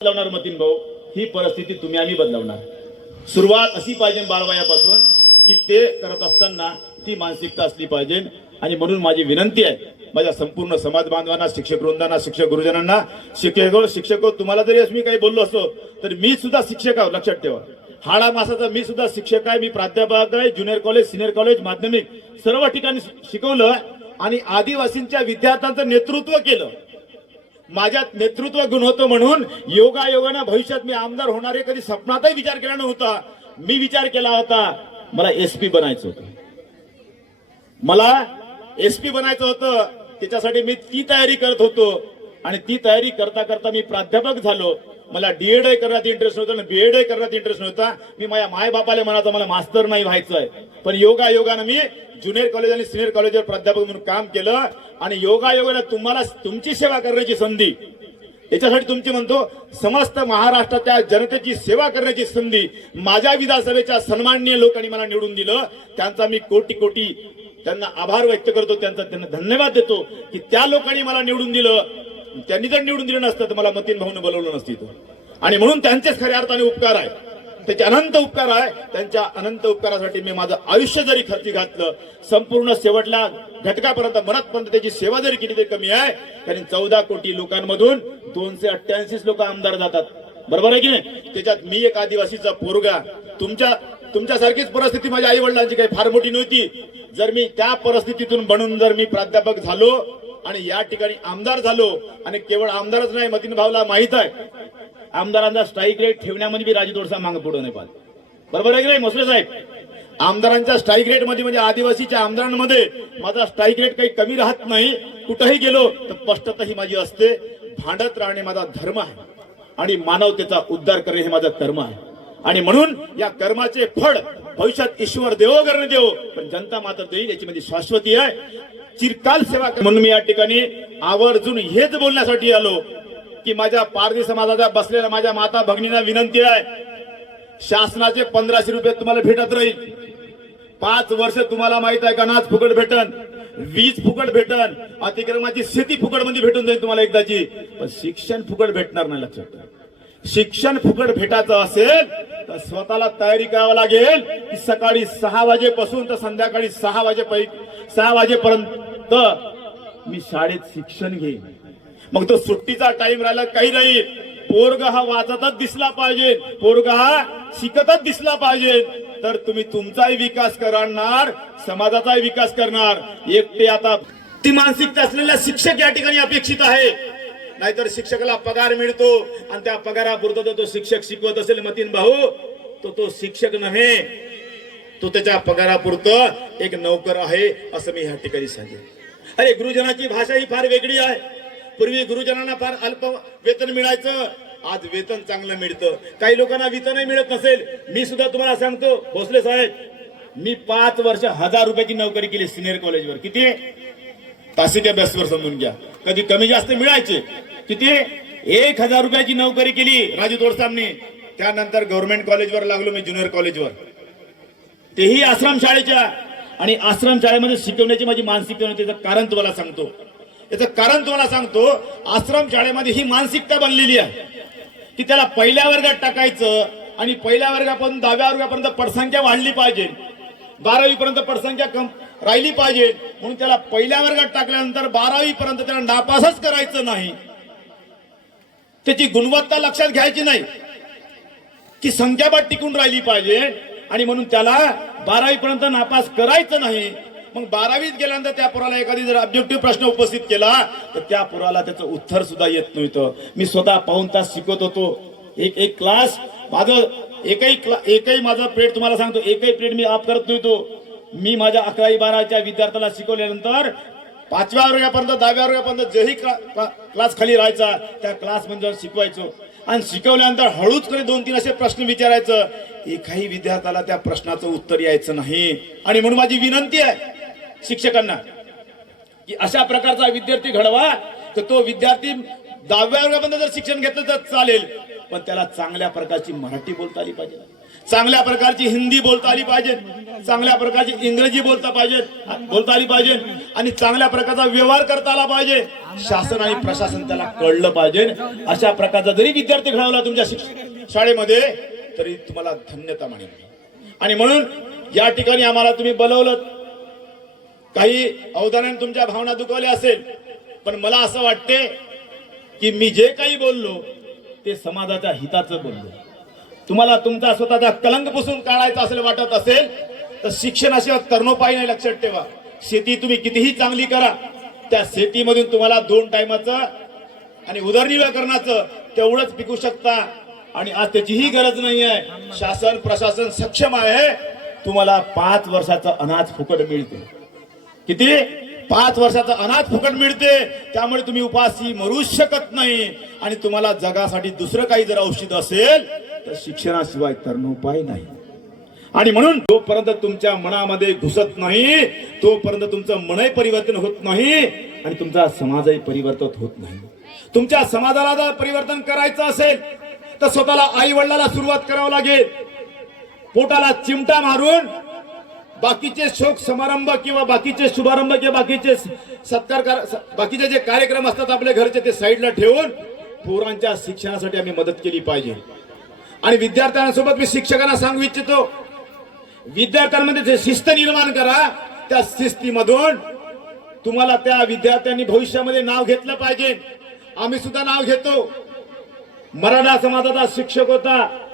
बदलवणार मतीन भाऊ? ही परिस्थिती तुम्ही आम्ही बदलवणार. सुरुवात अशी पाहिजे बाळवयापासून की ते करत असताना ती मानसिकता असली पाहिजे. आणि म्हणून माझी विनंती आहे माझ्या संपूर्ण समाज बांधवांना शिक्षक वृंदांना शिक्षक गुरुजनांना शिक्षक शिक्षक हो, तुम्हाला जरी मी काही बोललो असतो तर मी सुद्धा शिक्षक आहो लक्षात ठेवा. हाडा मासाचा मी सुद्धा शिक्षक आहे मी प्राध्यापक आहे ज्युनियर कॉलेज सिनियर कॉलेज माध्यमिक सर्व ठिकाणी शिकवलं आणि आदिवासींच्या विद्यार्थ्यांचं नेतृत्व केलं. माझ्यात नेतृत्व गुण होतं म्हणून योगायोगानं भविष्यात मी आमदार होणार आहे. कधी स्वप्नातही विचार केला नव्हता. मी विचार केला होता मला एसपी बनायचं होतं. मला एसपी बनायचं होतं. त्याच्यासाठी मी ती तयारी करत होतो. आणि ती तयारी करता करता मी प्राध्यापक झालो. मला डीएड करण्यात इंटरेस्ट नव्हता बीएड करण्यात इंटरेस्ट नव्हता. मी माझ्या मायबापाला म्हणायचं मला मास्तर नाही व्हायचं आहे पण योगा योगानं मी ज्युनियर कॉलेज आणि सिनियर कॉलेजवर प्राध्यापक म्हणून काम केलं आणि योगायोगाला तुम्हाला तुमची सेवा करण्याची संधी. याच्यासाठी तुमची म्हणतो समस्त महाराष्ट्राच्या जनतेची सेवा करण्याची संधी माझ्या विधानसभेच्या सन्माननीय लोकांनी मला निवडून दिलं. त्यांचा मी कोटी कोटी त्यांना आभार व्यक्त करतो त्यांचा त्यांना धन्यवाद देतो की त्या लोकांनी मला निवडून दिलं. त्यांनी जर निवडून दिलं नसतं तर मला मतीन भाऊन बोलवलं नसतं इथं. आणि म्हणून त्यांचेच खऱ्या अर्थाने उपकार आहे. त्याचे अनंत उपकार आहे. त्यांच्या अनंत उपकारासाठी मी माझं आयुष्य जरी खर्ची घातलं संपूर्ण शेवटल्या घटकापर्यंत मनातपर्यंत त्याची सेवा जरी केली तरी कमी आहे. कारण चौदा कोटी लोकांमधून दोनशे अठ्ठ्याऐंशी लोक आमदार जातात. बरोबर आहे की नाही? त्याच्यात मी एक आदिवासीचा पोरगा. तुमच्या तुमच्यासारखीच परिस्थिती माझ्या आई वडिलांची काही फार मोठी नव्हती. जर मी त्या परिस्थितीतून बनून जर मी प्राध्यापक झालो आणि या ठिकाणी आमदार झालो आणि केवळ आमदारच नाही मतीन भाऊला माहीत आहे आमदारांचा स्ट्राईक रेट ठेवण्यामध्ये बी राजू तोडसा मागे पुढे नाही पाहत. बरोबर आहे की नाही मसले साहेब? आमदारांच्या स्ट्राईक रेटमध्ये म्हणजे आदिवासीच्या आमदारांमध्ये माझा स्ट्राईक रेट काही कमी राहत नाही. कुठंही गेलो तर स्पष्टता ही माझी असते. भांडत राहणे माझा धर्म आहे. आणि मानवतेचा उद्धार करणे हे माझं कर्म आहे. आणि म्हणून या कर्माचे फळ भविष्यात ईश्वर देवो करणे देव पण जनता मात्र देईल याची म्हणजे शाश्वती आहे. चिरकाल सेवा म्हणून मी या ठिकाणी आवर्जून हेच बोलण्यासाठी आलो. की माझ्या पारधी समाजाच्या बसलेल्या माझ्या माता भगिनींना विनंती आहे शासनाचे पंधराशे रुपये तुम्हाला भेटत राहील. पाच वर्ष तुम्हाला माहीत आहे का नाच फुकट भेटन वीज फुकट भेटन अतिक्रमणाची शेती फुकटमध्ये भेटून जाईल तुम्हाला एकदाची. पण शिक्षण फुकट भेटणार नाही लक्षात शिक्षण फुकट भेटायचं असेल तर स्वतःला तयारी करावं लागेल की सकाळी सहा वाजेपासून तर संध्याकाळी सहा वाजेपर्यंत सहा वाजेपर्यंत मी शाळेत शिक्षण घेईन. मग तो सुट्टीचा टाइम राहिला काही नाही. पोरग हा वाचतच दिसला पाहिजे. पोरग हा शिकतच दिसला पाहिजे. तर तुम्ही तुमचाही विकास करणार समाजाचाही विकास करणार. एकटे आता ती मानसिकता असलेला शिक्षक या ठिकाणी अपेक्षित आहे. नाहीतर शिक्षकाला पगार मिळतो आणि त्या पगारापुरता जर तो शिक्षक शिकवत असेल मतीन भाऊ. तो तो शिक्षक नव्हे. तो त्याच्या पगारापुरतं एक नौकर आहे असं मी ह्या ठिकाणी सांगेन. अरे गुरुजनाची भाषा ही फार वेगळी आहे. पूर्वी गुरुजनांना फार अल्प वेतन मिळायचं आज वेतन चांगलं मिळतं. काही लोकांना वेतनही मिळत नसेल. मी सुद्धा तुम्हाला सांगतो भोसले साहेब मी पाच वर्ष हजार रुपयाची नोकरी केली सिनियर कॉलेजवर. किती? तासिक्या बेसवर समजून घ्या. कधी कमी जास्त मिळायचे. किती? एक हजार रुपयाची नोकरी केली राजू तोडसामनी. त्यानंतर गव्हर्नमेंट कॉलेजवर लागलो मी ज्युनियर कॉलेजवर. तेही आश्रम शाळेच्या. आणि आश्रम शाळेमध्ये शिकवण्याची माझी मानसिकता नव्हती कारण तुम्हाला सांगतो. याचं कारण तुम्हाला सांगतो आश्रम शाळेमध्ये ही मानसिकता बनलेली आहे. की त्याला पहिल्या वर्गात टाकायचं आणि पहिल्या वर्गापासून दहाव्या वर्गापर्यंत पटसंख्या वाढली पाहिजे. बारावीपर्यंत पटसंख्या कम राहिली पाहिजे. म्हणून त्याला पहिल्या वर्गात टाकल्यानंतर बारावी पर्यंत त्याला नापासच करायचं नाही. त्याची गुणवत्ता लक्षात घ्यायची नाही. की संख्याबाद टिकून राहिली पाहिजे आणि म्हणून त्याला बारावीपर्यंत नापास करायचं नाही. मग बारावीत गेल्यानंतर त्या पुराला एखादी जर ऑब्जेक्टिव्ह प्रश्न उपस्थित केला तर त्या पोराला त्याचं उत्तर सुद्धा येत नव्हतं. मी स्वतः पाऊन तास शिकवत होतो. एक एक क्लास माझं एकही क्ला एकही माझं पिरियड तुम्हाला सांगतो एकही पिरियड मी आप करत नव्हतो. मी माझ्या अकरावी बारावीच्या विद्यार्थ्याला शिकवल्यानंतर पाचव्या वर्गापर्यंत दहाव्या वर्गापर्यंत जेही क्लास खाली राहायचा. त्या क्लास म्हणजे शिकवायचो. आणि शिकवल्यानंतर हळूच करे दोन तीन असे प्रश्न विचारायचं. एकाही विद्यार्थ्याला त्या प्रश्नाचं उत्तर यायचं नाही. आणि म्हणून माझी विनंती आहे शिक्षकांना की अशा प्रकारचा विद्यार्थी घडवा तर तो विद्यार्थी दहाव्या वर्गापर्यंत जर शिक्षण घेतलं तर चालेल. पण त्याला चांगल्या प्रकारची मराठी बोलता आली पाहिजे. चांगल्या प्रकारची हिंदी बोलता आली पाहिजे. चांगल्या प्रकारची इंग्रजी बोलता पाहिजे. बोलता आली पाहिजे. आणि चांगल्या प्रकारचा व्यवहार करता आला पाहिजे. शासन आणि प्रशासन त्याला कळलं पाहिजे. अशा प्रकारचा जरी विद्यार्थी घडवला तुमच्या शिक- शाळेमध्ये तरी तुम्हाला धन्यता म्हणेल आणि म्हणून या ठिकाणी आम्हाला तुम्ही बोलवलं. काही अवधानाने तुमच्या भावना दुखवल्या असेल पण मला असं वाटते की मी जे काही बोललो ते समाजाच्या हिताचं बोललो. तुम्हाला तुमचा स्वतःचा कलंक पुसून काढायचा असेल वाटत असेल तर शिक्षणाशिवाय तरुणोपाय नाही लक्षात ठेवा. शेती तुम्ही कितीही चांगली करा त्या शेतीमधून तुम्हाला दोन टायमाचं आणि उदरनिर्वाह तेवढंच पिकू शकता. आणि आज त्याचीही गरज नाही आहे. शासन प्रशासन सक्षम आहे. तुम्हाला पाच वर्षाचं अनाज फुकट मिळते. किती? पाच वर्षाचा अनाथ फुकट मिळते त्यामुळे तुम्ही उपासी मरू शकत नाही. आणि तुम्हाला जगासाठी दुसरं काही जर औषध असेल तर शिक्षणाशिवाय तरणोपाय नाही. आणि म्हणून जोपर्यंत तुमच्या मनामध्ये घुसत नाही तोपर्यंत तुमचं मनही परिवर्तन होत नाही आणि तुमचा समाजही परिवर्तित होत नाही. तुमच्या समाजाला जर परिवर्तन करायचं असेल तर स्वतःला आई वडिलाला सुरुवात करावं लागेल. पोटाला चिमटा मारून बाकीचे शोक समारंभ किंवा बाकीचे शुभारंभ किंवा बाकीचे सत्कार कर- बाकीचे जे कार्यक्रम असतात आपल्या घरचे ते साईडला ठेवून पोरांच्या शिक्षणासाठी आम्ही मदत केली पाहिजे. आणि विद्यार्थ्यांसोबत मी शिक्षकांना सांगू इच्छितो विद्यार्थ्यांमध्ये जे शिस्त निर्माण करा त्या शिस्तीमधून तुम्हाला त्या विद्यार्थ्यांनी भविष्यामध्ये नाव घेतलं पाहिजे. आम्ही सुद्धा नाव घेतो. मराठा समाजाचा शिक्षक होता.